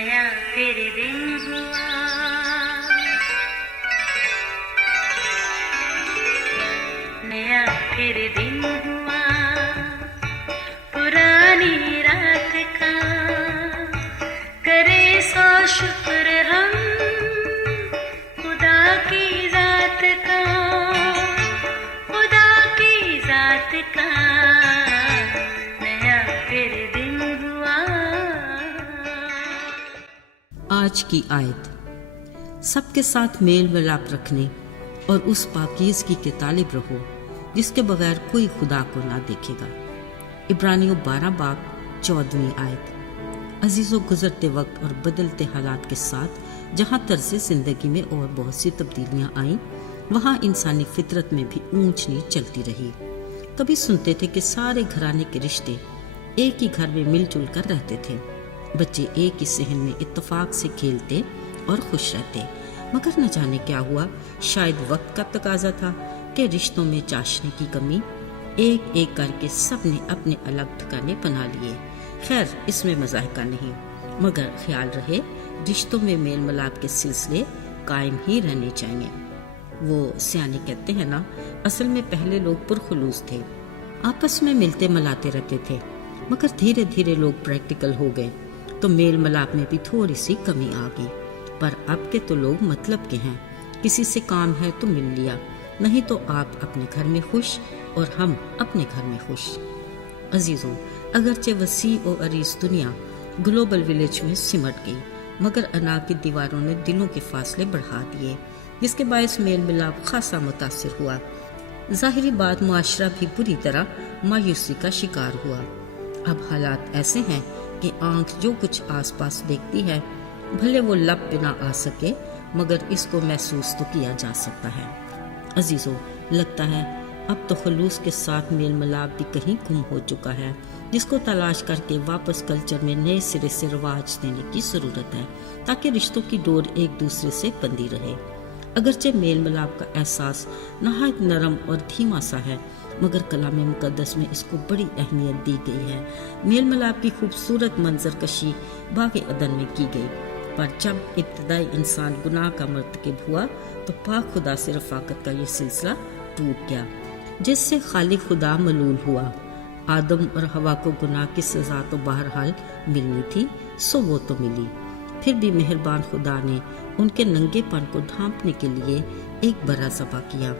नया फिर दिन हुआ, नया फिर दिन हुआ, पुरानी रात का करे सो शुक्र हम खुदा की जात का, खुदा की जात का नया फिर दिन हुआ। आज की आयत, सबके साथ मेल मिलाप रखने और उस पाकीज़गी के तालिब रहो जिसके बगैर कोई खुदा को ना देखेगा। इब्रानियों 12 बाब 14वीं आयत। अजीज़ों, गुज़रते वक्त और बदलते हालात के साथ जहाँ तर्ज़े ज़िंदगी में और बहुत सी तब्दीलियाँ आईं, वहाँ इंसानी फितरत में भी ऊंच नीच चलती रही। कभी सुनते थे कि सारे घराने के रिश्ते एक ही घर में मिलजुल कर रहते थे, बच्चे एक ही सहन में इत्तफाक से खेलते और खुश रहते, मगर न जाने क्या हुआ। शायद वक्त का तकाजा था कि रिश्तों में चाशनी की कमी, एक एक करके सब ने अपने अलग ठिकाने बना लिए। खैर, इसमें मज़ाहिका नहीं, मगर ख्याल रहे रिश्तों में मेल मिलाप के सिलसिले कायम ही रहने चाहिए। वो सियाने कहते हैं ना, असल में पहले लोग पुरखुलूस थे, आपस में मिलते मिलाते रहते थे, मगर धीरे धीरे लोग प्रैक्टिकल हो गए तो मेल मिलाप में भी थोड़ी सी कमी आ गई। पर अब के तो लोग मतलब के हैं, किसी से काम है तो मिल लिया, नहीं तो आप अपने घर में खुश और हम अपने घर में खुश। अजीजों, अगरचे वसी और अरीज दुनिया ग्लोबल विलेज में सिमट गई, मगर अना की दीवारों ने दिलों के फासले बढ़ा दिए, जिसके बायस मेल मिलाप खासा मुतासिर हुआ। ज़ाहिरी बात, मुआशरा भी बुरी तरह मायूसी का शिकार हुआ। अब हालात ऐसे हैं कि आंख जो कुछ आसपास देखती है, भले वो लब पे ना आ सके, मगर इसको महसूस तो किया जा सकता है। अजीजों, लगता है अब तो खलूस के साथ मेल मिलाप भी कहीं गुम हो चुका है, जिसको तलाश करके वापस कल्चर में नए सिरे से रवाज देने की ज़रूरत है, ताकि रिश्तों की डोर एक दूसरे से बंधी रहे। अगरचे मेल मिलाप का एहसास नहायत नरम और धीमा सा है, मगर कलाम मुकद्दस में इसको बड़ी अहमियत दी गई है। मेल मिलाप की खूबसूरत मंजर कशी बाग़ अदन में की गई, पर जब इब्तदाई इंसान गुनाह का मर्तकब हुआ तो पाक खुदा से रफ़ाकत का ये सिलसिला टूट गया, जिससे खालिक खुदा मलूल हुआ। आदम और हवा को गुनाह की सज़ा तो बहरहाल मिलनी थी, सो वो तो मिली। फिर भी मेहरबान खुदा ने उनके नंगेपन को ढांपने के लिए एक बरा ज़बा किया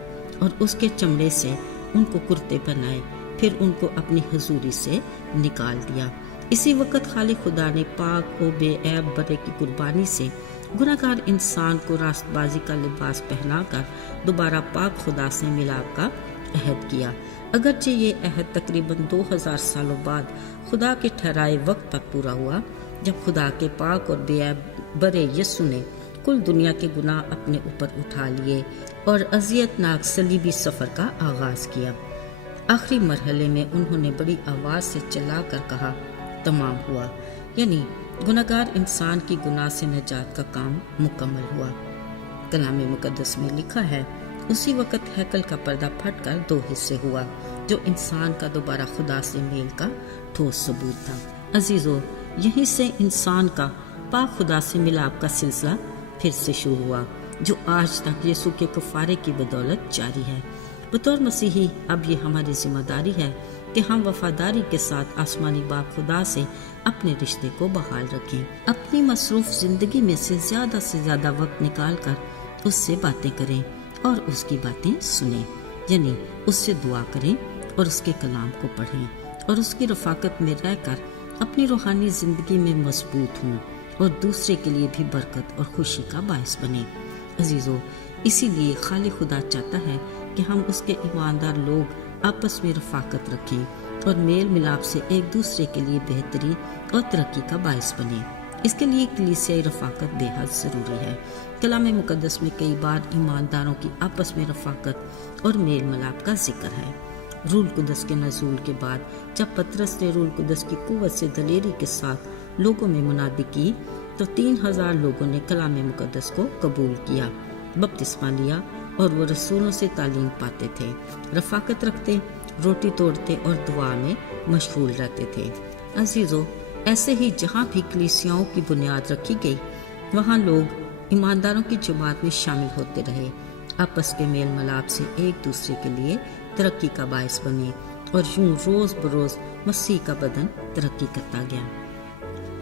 और उसके चमड़े से उनको कुर्ते बनाए, फिर उनको अपनी हजूरी से निकाल दिया। इसी वक्त खालिक खुदा ने पाक और बेऐब बरे की कुर्बानी से गुनाहगार इंसान को रास्तबाजी का लिबास पहनाकर दोबारा पाक खुदा से मिलाप का अहद किया। अगरचे ये अहद तकरीबन 2000 सालों बाद खुदा के ठहराए वक्त पर पूरा हुआ, जब खुदा के पाक और बेऐब बरे यस्सु ने कुल दुनिया के गुनाह अपने ऊपर उठा लिए और अज़ियतनाक सलीबी सफ़र का आगाज़ किया। आखिरी मरहले में उन्होंने बड़ी आवाज़ से चिल्ला कर कहा, तमाम हुआ, यानी गुनाहगार इंसान की गुनाह से निजात का काम मुकम्मल हुआ। कलाम मुकद्दस में लिखा है, उसी वक्त हैकल का पर्दा फटकर 2 हिस्से हुआ, जो इंसान का दोबारा खुदा से मेल का ठोस सबूत था। अजीज़ों, यहीं से इंसान का पाक खुदा से मिलाप का सिलसिला फिर से शुरू हुआ, जो आज तक यीशु के कफ़ारे की बदौलत जारी है। बतौर मसीही अब ये हमारी जिम्मेदारी है कि हम वफादारी के साथ आसमानी बाप खुदा से अपने रिश्ते को बहाल रखें, अपनी मसरूफ ज़िंदगी में से ज़्यादा वक्त निकाल कर उससे बातें करें और उसकी बातें सुनें, यानी उससे दुआ करें और उसके कलाम को पढ़ें और उसकी रफ़ाकत में रहकर अपनी रूहानी ज़िंदगी में मजबूत हों और दूसरे के लिए भी बरकत और खुशी का बायस बने। अजीज़ों, इसीलिए खालिक खुदा चाहता है कि हम उसके ईमानदार लोग आपस में रफ़ाकत रखें और मेल मिलाप से एक दूसरे के लिए बेहतरी और तरक्की का बायस बने। इसके लिए कलीसियाई रफ़ाकत बेहद ज़रूरी है। कलाम मुकद्दस में कई बार ईमानदारों की आपस में रफ़ाकत और मेल मिलाप का जिक्र है। रूल कुदस के नज़ूल के बाद जब पतरस ने रूल कुदस की कुव्वत से दलेरी के साथ लोगों में मुनादी की, तो 3000 लोगों ने कलाम मुकद्दस को कबूल किया, बपतिस्मा लिया और वो रसूलों से तालीम पाते थे, रफ़ाकत रखते, रोटी तोड़ते और दुआ में मशगूल रहते थे। अजीज़ों, ایسے ہی جہاں بھی کلیسیاؤں کی بنیاد رکھی گئی وہاں لوگ ایمانداروں کی جماعت میں شامل ہوتے رہے، آپس کے میل ملاپ سے ایک دوسرے کے لیے ترقی کا باعث بنے، اور یوں روز بروز مسیح کا بدن ترقی کرتا گیا۔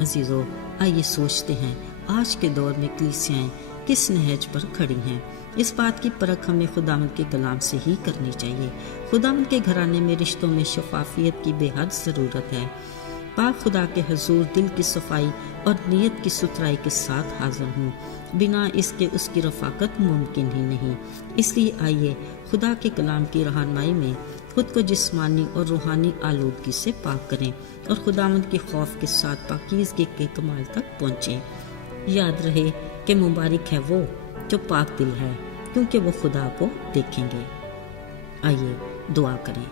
عزیزو، آئیے سوچتے ہیں آج کے دور میں کلیسیاں کس نہج پر کھڑی ہیں۔ اس بات کی پرکھ ہمیں خداوند کے کلام سے ہی کرنی چاہیے۔ خداوند کے گھرانے میں رشتوں میں شفافیت کی بے حد ضرورت ہے۔ پاک خدا کے حضور دل کی صفائی اور نیت کی ستھرائی کے ساتھ حاضر ہوں، بنا اس کے اس کی رفاقت ممکن ہی نہیں۔ اس لیے آئیے خدا کے کلام کی رہنمائی میں خود کو جسمانی اور روحانی آلودگی سے پاک کریں اور خداوند کے خوف کے ساتھ پاکیزگی کے کمال تک پہنچیں۔ یاد رہے کہ مبارک ہے وہ جو پاک دل ہے، کیونکہ وہ خدا کو دیکھیں گے۔ آئیے دعا کریں۔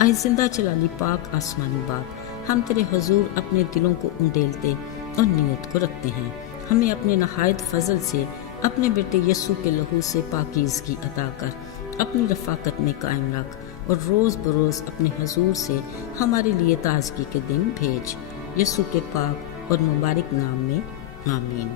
آئے زندہ جلالی پاک آسمانی باپ، ہم تیرے حضور اپنے دلوں کو انڈیلتے اور نیت کو رکھتے ہیں۔ ہمیں اپنے نہایت فضل سے اپنے بیٹے یسوع کے لہو سے پاکیزگی عطا کر اپنی رفاقت میں قائم رکھ، اور روز بروز اپنے حضور سے ہمارے لیے تازگی کے دن بھیج۔ یسوع کے پاک اور مبارک نام میں آمین۔